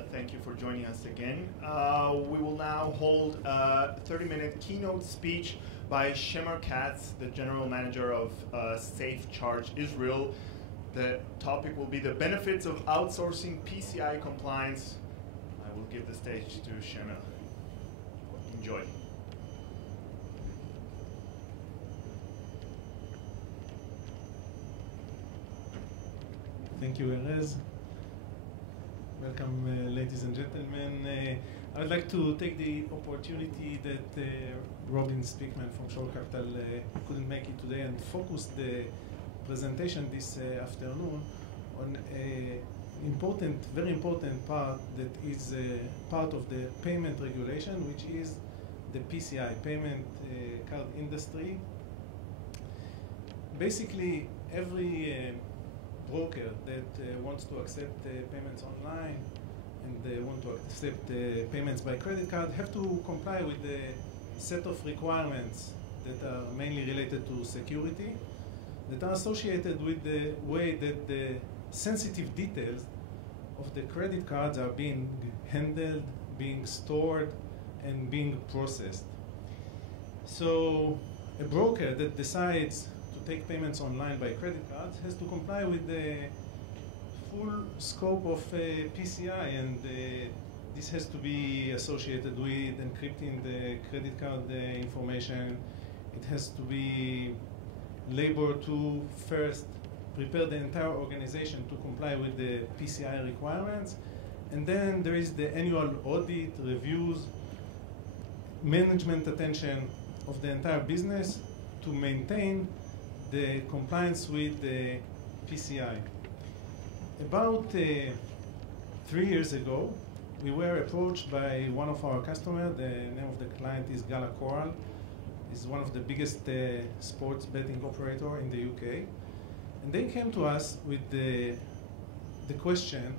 Thank you for joining us again. We will now hold a 30-minute keynote speech by Shemer Katz, the General Manager of Safecharge Israel. The topic will be the benefits of outsourcing PCI compliance. I will give the stage to Shemer. Enjoy. Thank you, Erez. Welcome, ladies and gentlemen. I would like to take the opportunity that Robin Speakman from Shore Capital couldn't make it today and focus the presentation this afternoon on an important, very important part that is part of the payment regulation, which is the PCI, payment card industry. Basically, every broker that wants to accept payments online and they want to accept payments by credit card have to comply with the set of requirements that are mainly related to security, that are associated with the way that the sensitive details of the credit cards are being handled, being stored, and being processed. So a broker that decides take payments online by credit cards has to comply with the full scope of PCI, and this has to be associated with encrypting the credit card information. It has to be labeled to first prepare the entire organization to comply with the PCI requirements, and then there is the annual audit, reviews, management attention of the entire business to maintain the compliance with the PCI. About 3 years ago, we were approached by one of our customers. The name of the client is Gala Coral. It's one of the biggest sports betting operator in the UK. And they came to us with the question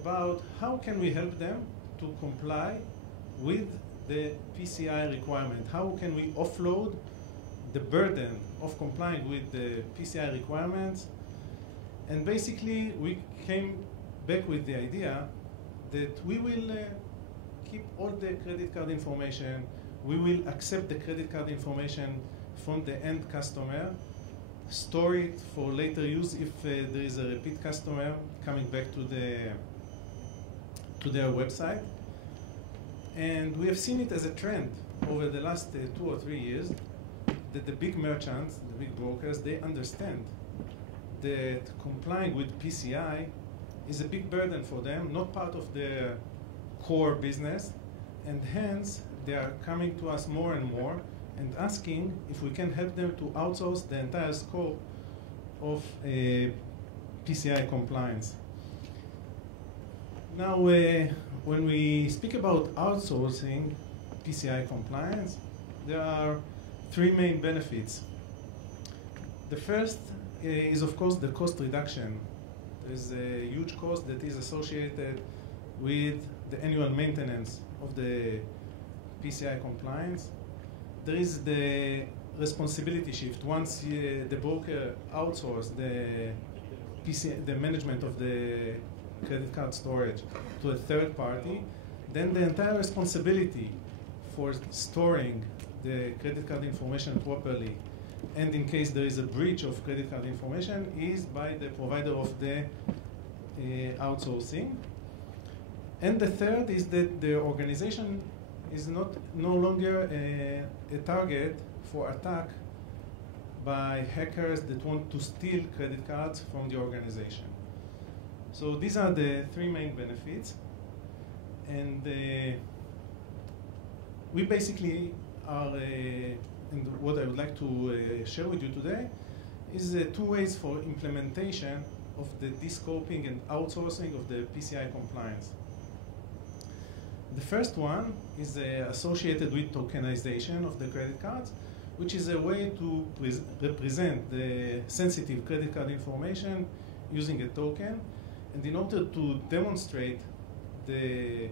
about how can we help them to comply with the PCI requirement? How can we offload the burden of complying with the PCI requirements? And basically, we came back with the idea that we will keep all the credit card information. We will accept the credit card information from the end customer, store it for later use if there is a repeat customer coming back to their website. And we have seen it as a trend over the last 2 or 3 years, that the big merchants, the big brokers, they understand that complying with PCI is a big burden for them, not part of their core business, and hence they are coming to us more and more and asking if we can help them to outsource the entire scope of PCI compliance. Now, when we speak about outsourcing PCI compliance, there are 3 main benefits. The first is, of course, the cost reduction. There's a huge cost that is associated with the annual maintenance of the PCI compliance. There is the responsibility shift. Once the broker outsources the management of the credit card storage to a third party, then the entire responsibility for storing the credit card information properly, and in case there is a breach of credit card information, is by the provider of the outsourcing. And the third is that the organization is no longer a target for attack by hackers that want to steal credit cards from the organization. So these are the 3 main benefits, and we basically are, and what I would like to share with you today is 2 ways for implementation of the descoping and outsourcing of the PCI compliance. The first one is associated with tokenization of the credit cards, which is a way to represent the sensitive credit card information using a token. And in order to demonstrate the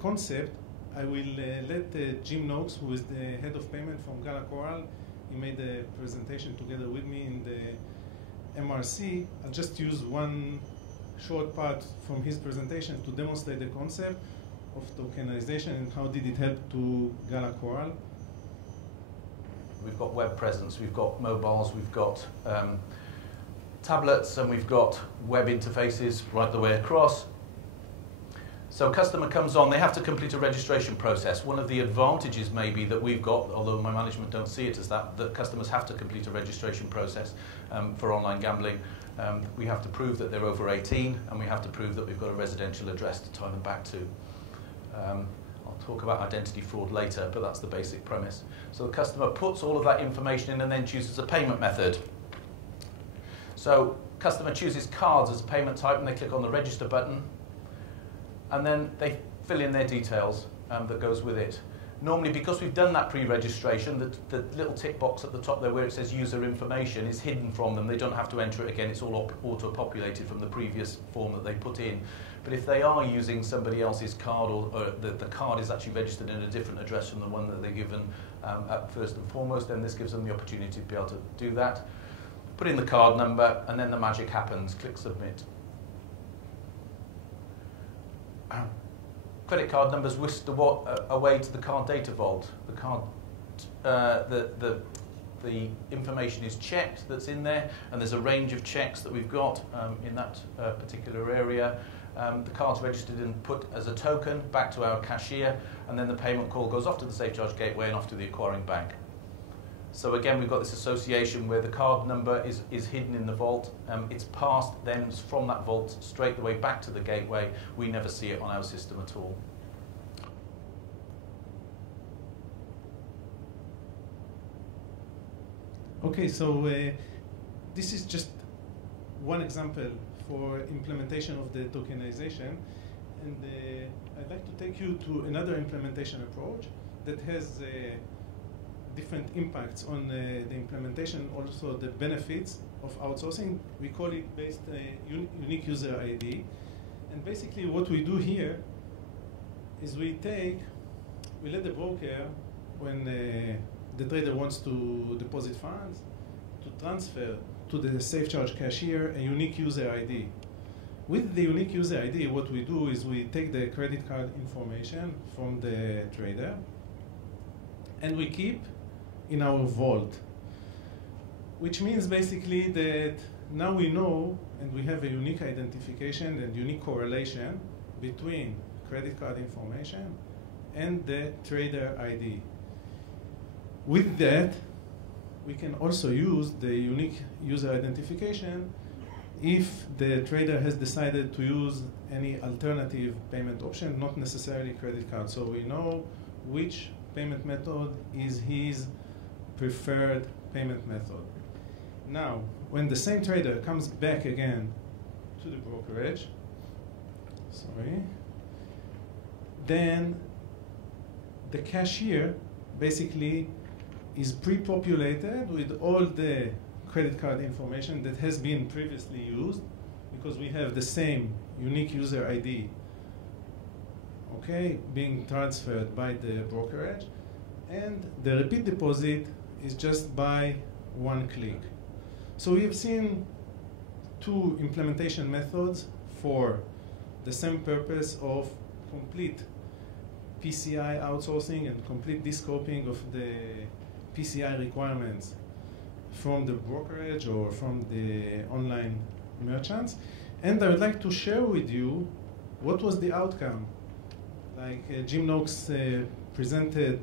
concept, I will let Jim Noakes, who is the head of payment from Gala Coral, he made a presentation together with me in the MRC. I'll just use one short part from his presentation to demonstrate the concept of tokenization and how did it help to Gala Coral. We've got web presence, we've got mobiles, we've got tablets, and we've got web interfaces right the way across. So customer comes on, they have to complete a registration process. One of the advantages maybe that we've got, although my management don't see it as that customers have to complete a registration process for online gambling. We have to prove that they're over 18, and we have to prove that we've got a residential address to tie them back to. I'll talk about identity fraud later, but that's the basic premise. So the customer puts all of that information in and then chooses a payment method. So customer chooses cards as a payment type, and they click on the register button, and then they fill in their details that goes with it. Normally, because we've done that pre-registration, the little tick box at the top there where it says user information is hidden from them. They don't have to enter it again. It's all auto-populated from the previous form that they put in. But if they are using somebody else's card, or the card is actually registered in a different address from the one that they're given at first and foremost, then this gives them the opportunity to be able to do that. Put in the card number, and then the magic happens. Click submit. Credit card numbers whisked away to the card data vault. The card, the information is checked that's in there, and there's a range of checks that we've got in that particular area. The card's registered and put as a token back to our cashier, and then the payment call goes off to the Safecharge gateway and off to the acquiring bank. So again, we've got this association where the card number is hidden in the vault. It's passed then from that vault straight the way back to the gateway. We never see it on our system at all. Okay, so this is just one example for implementation of the tokenization. And I'd like to take you to another implementation approach that has different impacts on the implementation, also the benefits of outsourcing. We call it based unique user ID. And basically what we do here is we let the broker, when the trader wants to deposit funds, to transfer to the Safecharge cashier a unique user ID. With the unique user ID, what we do is we take the credit card information from the trader, and we keep in our vault, which means basically that now we know and we have a unique identification and unique correlation between credit card information and the trader ID. With that, we can also use the unique user identification if the trader has decided to use any alternative payment option, not necessarily credit card. So we know which payment method is his preferred payment method. Now, when the same trader comes back again to the brokerage, then the cashier basically is pre-populated with all the credit card information that has been previously used, because we have the same unique user ID, okay, being transferred by the brokerage, and the repeat deposit is just by one click. So we have seen two implementation methods for the same purpose of complete PCI outsourcing and complete descoping of the PCI requirements from the brokerage or from the online merchants. And I would like to share with you what was the outcome. Like Jim Noakes presented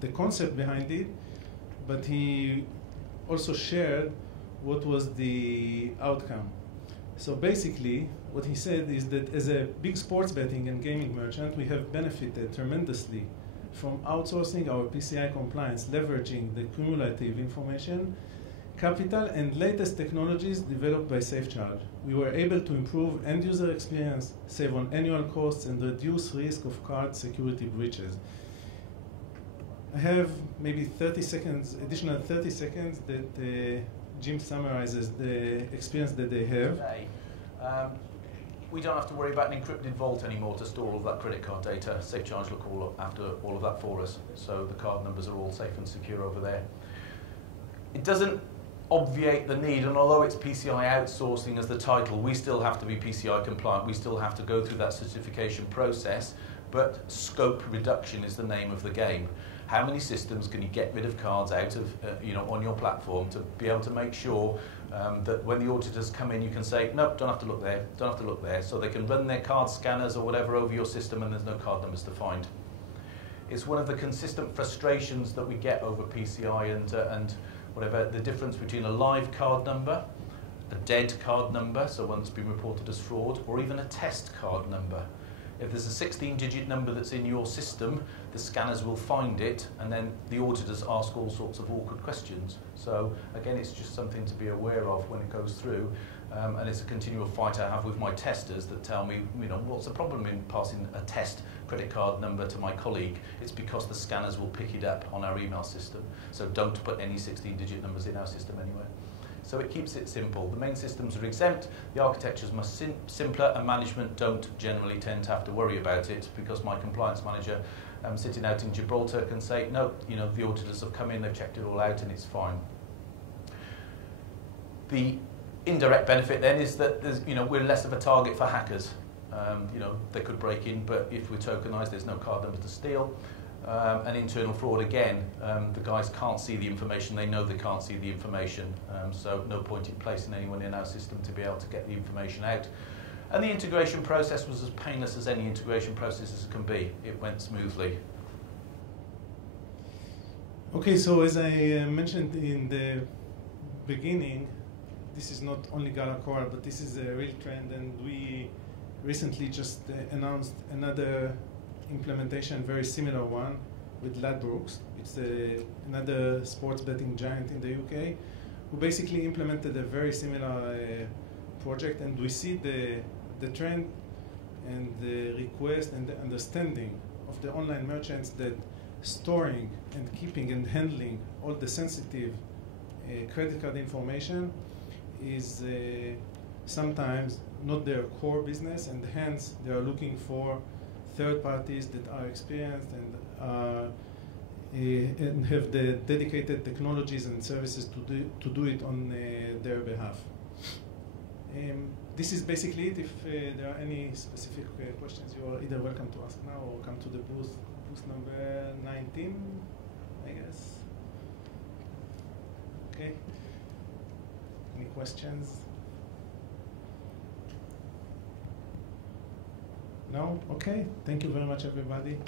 the concept behind it, but he also shared what was the outcome. So basically, what he said is that as a big sports betting and gaming merchant, we have benefited tremendously from outsourcing our PCI compliance, leveraging the cumulative information, capital, and latest technologies developed by Safecharge. We were able to improve end-user experience, save on annual costs, and reduce risk of card security breaches. I have maybe 30 seconds, additional 30 seconds that Jim summarizes the experience that they have. Okay. We don't have to worry about an encrypted vault anymore to store all of that credit card data. Safecharge look after all of that for us, so the card numbers are all safe and secure over there. It doesn't obviate the need, and although it's PCI outsourcing as the title, we still have to be PCI compliant, we still have to go through that certification process, but scope reduction is the name of the game. How many systems can you get rid of cards out of, on your platform to be able to make sure that when the auditors come in, you can say, nope, don't have to look there, don't have to look there, so they can run their card scanners or whatever over your system and there's no card numbers to find. It's one of the consistent frustrations that we get over PCI and whatever, the difference between a live card number, a dead card number, so one that's been reported as fraud, or even a test card number. If there's a 16-digit number that's in your system, the scanners will find it, and then the auditors ask all sorts of awkward questions. So again, it's just something to be aware of when it goes through, and it's a continual fight I have with my testers that tell me, what's the problem in passing a test credit card number to my colleague? It's because the scanners will pick it up on our email system. So don't put any 16-digit numbers in our system anyway. So it keeps it simple. The main systems are exempt, the architecture is much simpler, and management don't generally tend to have to worry about it because my compliance manager sitting out in Gibraltar can say, no, the auditors have come in, they've checked it all out and it's fine. The indirect benefit then is that we're less of a target for hackers. They could break in, but if we're tokenized, there's no card number to steal. And internal fraud, again, the guys can't see the information, they know they can't see the information, so no point in placing anyone in our system to be able to get the information out. And the integration process was as painless as any integration processes can be. It went smoothly. Okay, so as I mentioned in the beginning, this is not only Galacora, but this is a real trend, and we recently just announced another implementation, very similar one, with Ladbrokes. It's another sports betting giant in the UK, who basically implemented a very similar project, and we see the trend and the request and the understanding of the online merchants that storing and keeping and handling all the sensitive credit card information is sometimes not their core business, and hence they are looking for third parties that are experienced and have the dedicated technologies and services to do it on their behalf. This is basically it. If there are any specific questions, you are either welcome to ask now or come to the booth number 19, I guess. Okay. Any questions? No? Okay. Thank you very much, everybody.